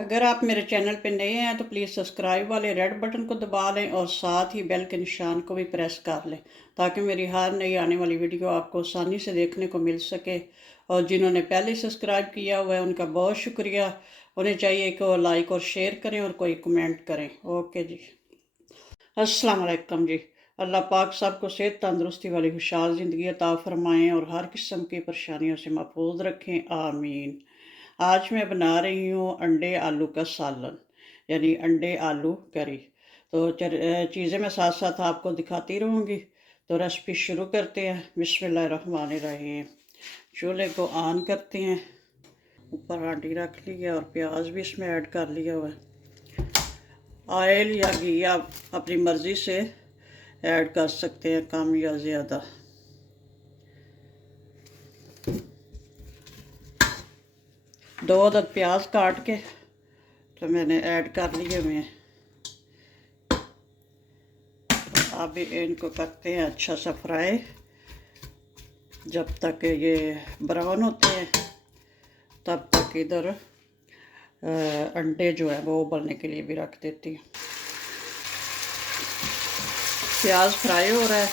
अगर आप मेरे चैनल पर नए हैं तो प्लीज़ सब्सक्राइब वाले रेड बटन को दबा लें और साथ ही बेल के निशान को भी प्रेस कर लें ताकि मेरी हर नई आने वाली वीडियो आपको आसानी से देखने को मिल सके। और जिन्होंने पहले सब्सक्राइब किया हुआ है उनका बहुत शुक्रिया। उन्हें चाहिए कि वो लाइक और शेयर करें और कोई कमेंट करें। ओके जी, अस्सलाम वालेकुम जी। अल्लाह पाक सबको सेहत तंदुरुस्ती वाली खुशहाल ज़िंदगी अता फ़रमाएँ और हर किस्म की परेशानियों से महफूज रखें, आमीन। आज मैं बना रही हूँ अंडे आलू का सालन, यानी अंडे आलू करी। तो चीज़ें मैं साथ साथ आपको दिखाती रहूँगी। तो रेसिपी शुरू करते हैं। बिस्मिल्लाहिर्रहमानिर्रहीम। चूल्हे को ऑन करते हैं, ऊपर हांडी रख ली है और प्याज भी इसमें ऐड कर लिया हुआ है। ऑयल या घी आप अपनी मर्ज़ी से ऐड कर सकते हैं, कम या ज़्यादा। दो अदद प्याज काट के तो मैंने ऐड कर लिए हुए हैं। अभी इनको करते हैं अच्छा सा फ्राई, जब तक ये ब्राउन होते हैं तब तक इधर अंडे जो है वो उबलने के लिए भी रख देती हूँ। प्याज फ्राई हो रहा है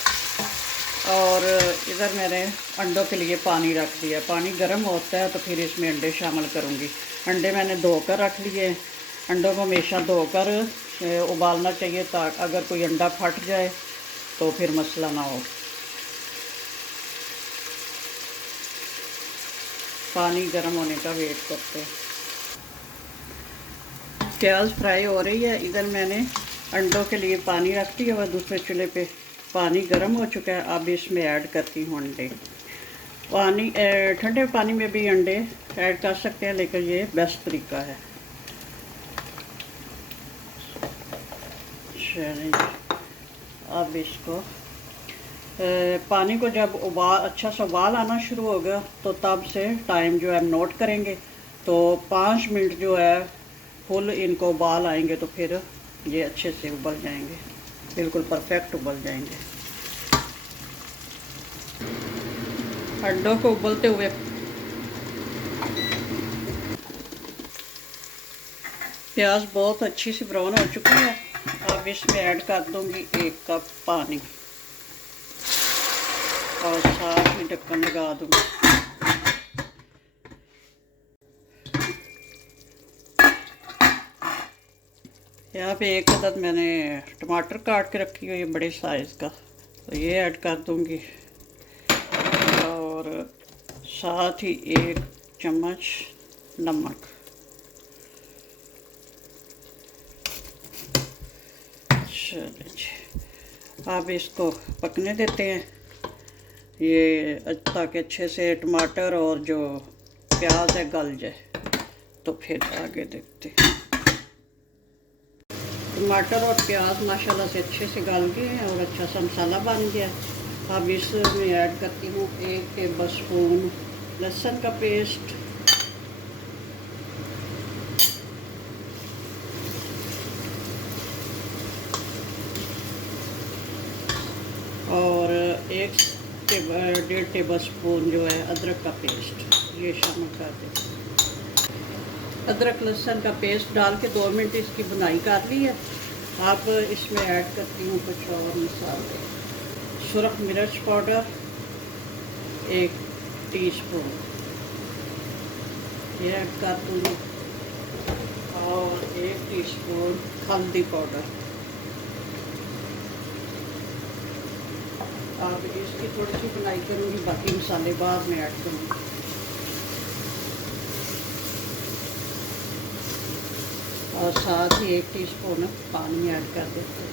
और इधर मैंने अंडों के लिए पानी रख दिया। पानी गर्म होता है तो फिर इसमें अंडे शामिल करूँगी। अंडे मैंने धोकर रख लिए। अंडों को हमेशा धोकर उबालना चाहिए ताकि अगर कोई अंडा फट जाए तो फिर मसला ना हो। पानी गर्म होने का वेट करते हैं। प्याज फ्राई हो रही है। इधर मैंने अंडों के लिए पानी रख दिया हुआ दूसरे चूल्हे पे। पानी गर्म हो चुका है। अब इसमें ऐड करती हूँ अंडे। पानी ठंडे पानी में भी अंडे ऐड कर सकते हैं, लेकिन ये बेस्ट तरीका है। चलिए, अब इसको पानी को जब अच्छा सा उबाल आना शुरू होगा तो तब से टाइम जो है नोट करेंगे। तो 5 मिनट जो है फुल इनको उबाल आएंगे तो फिर ये अच्छे से उबल जाएंगे, बिल्कुल परफेक्ट उबल जाएंगे। अंडों को उबलते हुए प्याज बहुत अच्छी सी ब्राउन हो चुकी है। अब इसमें ऐड कर दूंगी 1 कप पानी और साथ ही ढक्कन लगा दूंगी। यहाँ पे 1 अदद मैंने टमाटर काट के रखी हुई है बड़े साइज़ का, तो ये ऐड कर दूंगी। और साथ ही 1 चम्मच नमक। चलिए, अब इसको पकने देते हैं ये ताकि अच्छे से टमाटर और जो प्याज है गल जाए। तो फिर आगे देखते हैं। टमाटर और प्याज माशाल्लाह से अच्छे से गल गए हैं और अच्छा सा मसाला बन गया। अब इसमें ऐड करती हूँ 1 टेबल स्पून लहसुन का पेस्ट और 1.5 टेबल स्पून जो है अदरक का पेस्ट, ये शामिल कर दें। अदरक लहसुन का पेस्ट डाल के 2 मिनट इसकी भुनाई कर ली है। अब इसमें ऐड करती हूँ कुछ और मसाले। सुरख मिर्च पाउडर 1 टीस्पून ये ऐड कर दूँगी और 1 टीस्पून हल्दी पाउडर। अब इसकी थोड़ी सी बुनाई करूँगी, बाकी मसाले बाद में ऐड करूँगी। और साथ ही 1 टीस्पून पानी ऐड कर देते हैं।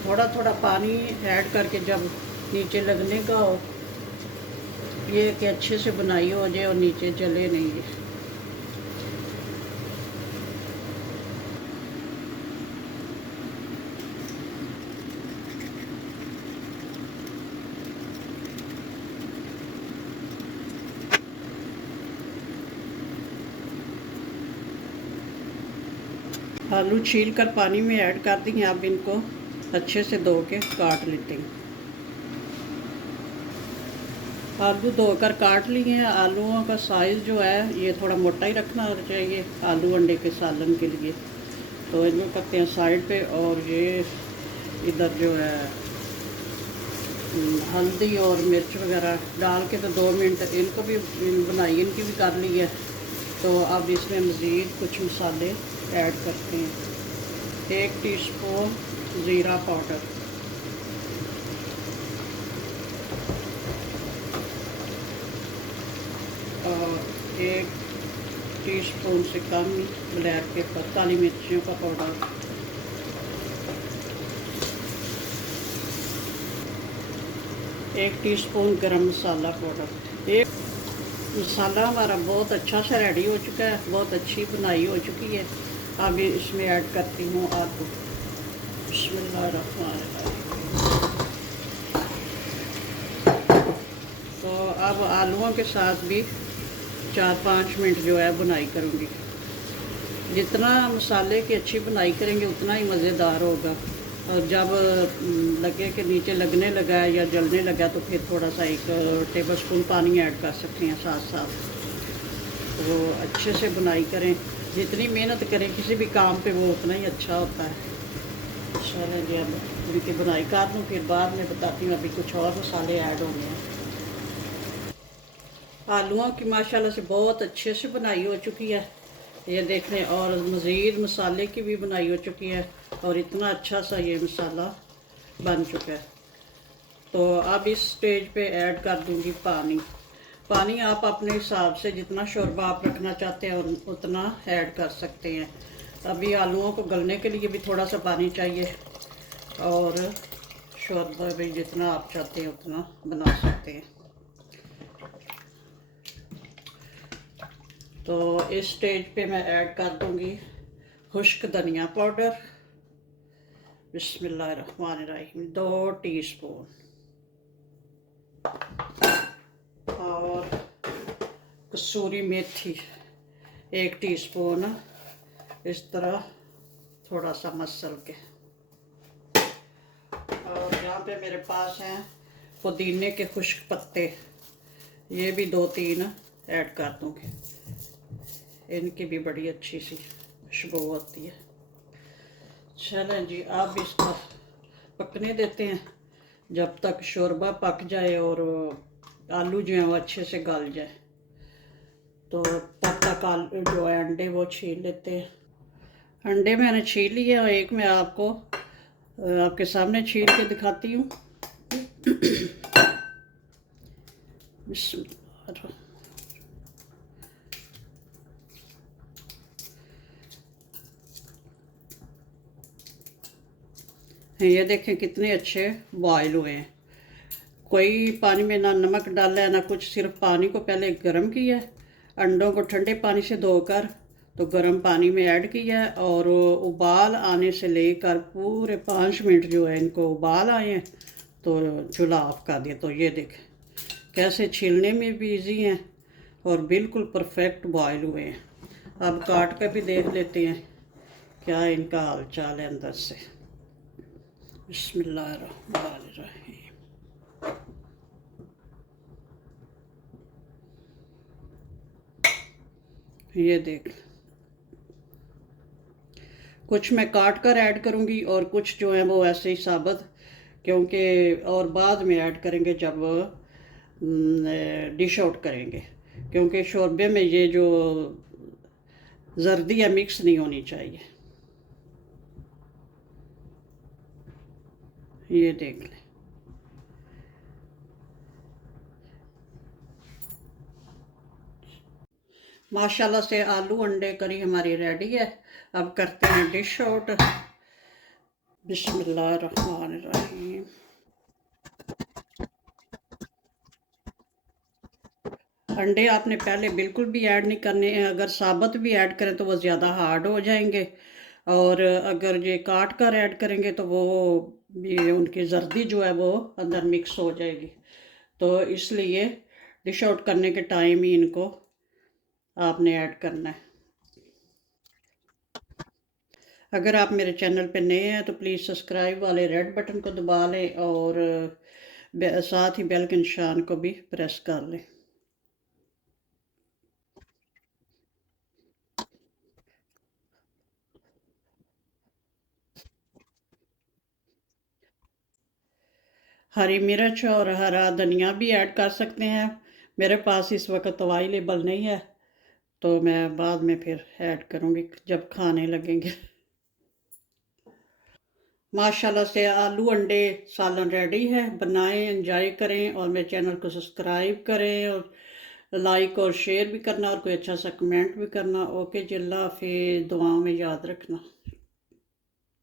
थोड़ा थोड़ा पानी ऐड करके जब नीचे लगने का हो, ये कि अच्छे से बुनाई हो जाए और नीचे जले नहीं। आलू छील कर पानी में ऐड कर दी। अब इनको अच्छे से धो के काट लेते हैं। आलू धोकर काट लिए हैं। आलूओं का साइज़ जो है ये थोड़ा मोटा ही रखना चाहिए आलू अंडे के सालन के लिए। तो इनको करते हैं साइड पे। और ये इधर जो है हल्दी और मिर्च वगैरह डाल के तो 2 मिनट इनको भी बनाई इनकी भी कर ली है। तो अब इसमें मज़ीद कुछ मसाले ऐड करते हैं। 1 टीस्पून ज़ीरा पाउडर, 1 टीस्पून से कम ब्लैक पेपर काली मिर्चियों का पाउडर, 1 टीस्पून गरम मसाला पाउडर। एक मसाला हमारा बहुत अच्छा सा रेडी हो चुका है, बहुत अच्छी बुनाई हो चुकी है। अब इसमें ऐड करती हूँ आलू। बिस्मिल्लाहिर्रहमानिर्रहीम। तो अब आलूओं के साथ भी 4-5 मिनट जो है बुनाई करूँगी। जितना मसाले की अच्छी बुनाई करेंगे उतना ही मज़ेदार होगा। और जब लगे कि नीचे लगने लगा है या जलने लगा तो फिर थोड़ा सा 1 टेबलस्पून पानी ऐड कर सकते हैं साथ साथ। तो अच्छे से बुनाई करें, जितनी मेहनत करें किसी भी काम पे वो उतना ही अच्छा होता है। चलें जी, अब उनकी बुनाई कर लूँ, फिर बाद में बताती हूँ। अभी कुछ और मसाले ऐड होंगे हैं। आलूओं की माशाल्लाह से बहुत अच्छे से बुनाई हो चुकी है, ये देख लें। और मज़ीद मसाले की भी बुनाई हो चुकी है और इतना अच्छा सा ये मसाला बन चुका है। तो अब इस स्टेज पे ऐड कर दूंगी पानी। पानी आप अपने हिसाब से जितना शोरबा आप रखना चाहते हैं उतना ऐड कर सकते हैं। अभी आलूओं को गलने के लिए भी थोड़ा सा पानी चाहिए और शोरबा भी जितना आप चाहते हैं उतना बना सकते हैं। तो इस स्टेज पे मैं ऐड कर दूंगी खुश्क धनिया पाउडर। बिस्मिल्लाहिर्रहमानिर्रहीम। 2 टीस्पून। और कसूरी मेथी 1 टीस्पून, इस तरह थोड़ा सा मसल के। और यहाँ पे मेरे पास हैं पुदीने के खुश्क पत्ते, ये भी 2-3 ऐड कर दूँगी। इनकी भी बड़ी अच्छी सी खुशबू होती है। चलें जी, आप इसको पकने देते हैं जब तक शोरबा पक जाए और आलू जो हैं वो अच्छे से गल जाए। तो तब तक आलू जो है अंडे वो छील लेते हैं। अंडे मैंने छील लिए और एक मैं आपको आपके सामने छील के दिखाती हूँ। ये देखें कितने अच्छे बॉयल हुए हैं। कोई पानी में ना नमक डाला है ना कुछ, सिर्फ पानी को पहले गर्म किया है, अंडों को ठंडे पानी से धोकर तो गर्म पानी में ऐड किया है। और उबाल आने से लेकर पूरे 5 मिनट जो है इनको उबाल आए हैं तो चूल्हा ऑफ कर दिया। तो ये देखें कैसे छीलने में भी इजी हैं और बिल्कुल परफेक्ट बॉयल हुए हैं। अब काट कर भी देख लेते हैं क्या इनका हाल चाल है अंदर से। बिस्मिल्लाहिर्रहमानिर्रहीम। ये देख, कुछ मैं काट कर ऐड करूँगी और कुछ जो है वो ऐसे ही साबुत, क्योंकि और बाद में ऐड करेंगे जब डिश आउट करेंगे, क्योंकि शोरबे में ये जो जर्दी है मिक्स नहीं होनी चाहिए। ये देख लें, माशाल्लाह से आलू अंडे करी हमारी रेडी है। अब करते हैं डिश आउट। बिस्मिल्लाहिर्रहमानिर्रहीम। अंडे आपने पहले बिल्कुल भी ऐड नहीं करने हैं, अगर साबुत भी ऐड करें तो वो ज़्यादा हार्ड हो जाएंगे। और अगर ये काट कर ऐड करेंगे तो वो ये उनकी जर्दी जो है वो अंदर मिक्स हो जाएगी। तो इसलिए डिश आउट करने के टाइम ही इनको आपने ऐड करना है। अगर आप मेरे चैनल पे नए हैं तो प्लीज़ सब्सक्राइब वाले रेड बटन को दबा लें और साथ ही बेल के निशान को भी प्रेस कर लें। हरी मिर्च और हरा धनिया भी ऐड कर सकते हैं। मेरे पास इस वक्त अवेलेबल नहीं है, तो मैं बाद में फिर ऐड करूँगी जब खाने लगेंगे। माशाल्लाह से आलू अंडे सालन रेडी है। बनाएं, एंजॉय करें और मेरे चैनल को सब्सक्राइब करें और लाइक और शेयर भी करना और कोई अच्छा सा कमेंट भी करना। ओके जी, अल्लाह हाफिज़, दुआओं में याद रखना।